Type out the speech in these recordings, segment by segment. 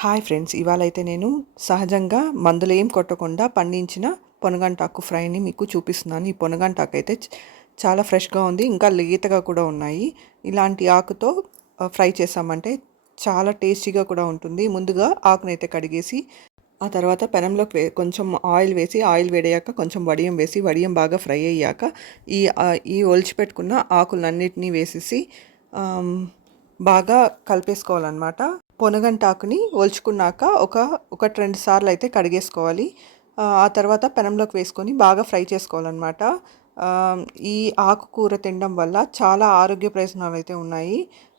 Hi friends ఇవాళ అయితే నేను సహజంగా మందులు ఏం కొట్టకుండా పండించిన పొనగంటాకు ఫ్రైని మీకు చూపిస్తున్నాను. ఈ పొనగంటాకు అయితే చాలా ఫ్రెష్గా ఉంది ఇంకా లేతగా కూడా ఉన్నాయి. ఇలాంటి ఆకుతో ఫ్రై చేసామంటే చాలా టేస్టీగా కూడా ఉంటుంది. ముందుగా ఆకునైతే కడిగేసి ఆ తర్వాత పెనంలోకి వే కొంచెం ఆయిల్ వేసి ఆయిల్ వేడయ్యాక కొంచెం వడియం వేసి వడియం బాగా ఫ్రై అయ్యాక ఈ ఈ ఒలిచిపెట్టుకున్న ఆకులన్నిటినీ వేసేసి బాగా కలిపేసుకోవాలన్నమాట. పొనగంటాకుని ఒలుచుకున్నాక ఒక ఒకటి రెండు సార్లు అయితే కడిగేసుకోవాలి. ఆ తర్వాత పెనంలోకి వేసుకొని బాగా ఫ్రై చేసుకోవాలన్నమాట. ఈ ఆకుకూర తినడం వల్ల చాలా ఆరోగ్య ప్రయోజనాలు అయితే ఉన్నాయి.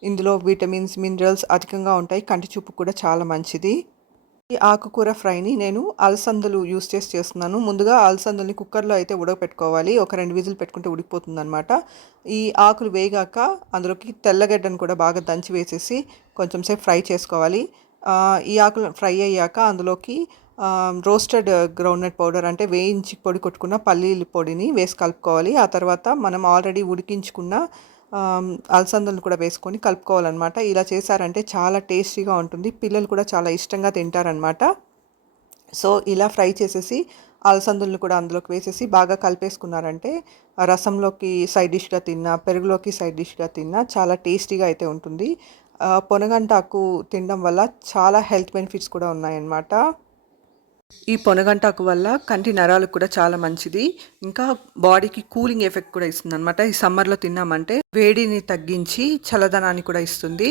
ఇందులో విటమిన్స్ మినరల్స్ అధికంగా ఉంటాయి. కంటి చూపు కూడా చాలా మంచిది. ఈ ఆకుకూర ఫ్రైని నేను అలసందలు యూస్ చేసి చేస్తున్నాను. ముందుగా అలసందల్ని కుక్కర్లో అయితే ఉడకపెట్టుకోవాలి. ఒక రెండు విజిల్ పెట్టుకుంటే ఉడికిపోతుంది అనమాట ఈ ఆకులు వేగాక అందులోకి తెల్లగడ్డను కూడా బాగా దంచి వేసేసి కొంచెం సేపు ఫ్రై చేసుకోవాలి. ఈ ఆకులు ఫ్రై అయ్యాక అందులోకి రోస్టెడ్ గ్రౌండ్నట్ పౌడర్ అంటే వేయించి పొడి కొట్టుకున్న పల్లీల పొడిని వేసి కలుపుకోవాలి. ఆ తర్వాత మనం ఆల్రెడీ ఉడికించుకున్న అలసందలను కూడా వేసుకొని కలుపుకోవాలన్నమాట. ఇలా చేశారంటే చాలా టేస్టీగా ఉంటుంది. పిల్లలు కూడా చాలా ఇష్టంగా తింటారనమాట సో ఇలా ఫ్రై చేసేసి అలసందులను కూడా అందులోకి వేసేసి బాగా కలిపేసుకున్నారంటే రసంలోకి సైడ్ డిష్గా తిన్నా పెరుగులోకి సైడ్ డిష్గా తిన్నా చాలా టేస్టీగా అయితే ఉంటుంది. పొనగంటాకు తినడం వల్ల చాలా హెల్త్ బెనిఫిట్స్ కూడా ఉన్నాయన్నమాట. ఈ పొనగంటాకు వల్ల కంటి నరాలకు కూడా చాలా మంచిది. ఇంకా బాడీకి కూలింగ్ ఎఫెక్ట్ కూడా ఇస్తుంది అనమాట ఈ సమ్మర్లో తిన్నామంటే వేడిని తగ్గించి చల్లదనాన్ని కూడా ఇస్తుంది.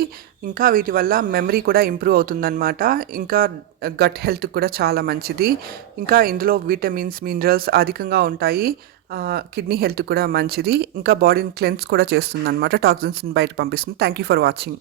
ఇంకా వీటి వల్ల మెమరీ కూడా ఇంప్రూవ్ అవుతుందన్నమాట. ఇంకా గట్ హెల్త్ కూడా చాలా మంచిది. ఇంకా ఇందులో విటమిన్స్ మినరల్స్ అధికంగా ఉంటాయి. కిడ్నీ హెల్త్ కూడా మంచిది. ఇంకా బాడీని క్లెన్స్ కూడా చేస్తుంది అనమాట టాక్సిన్స్ని బయట పంపిస్తుంది. Thank you for watching.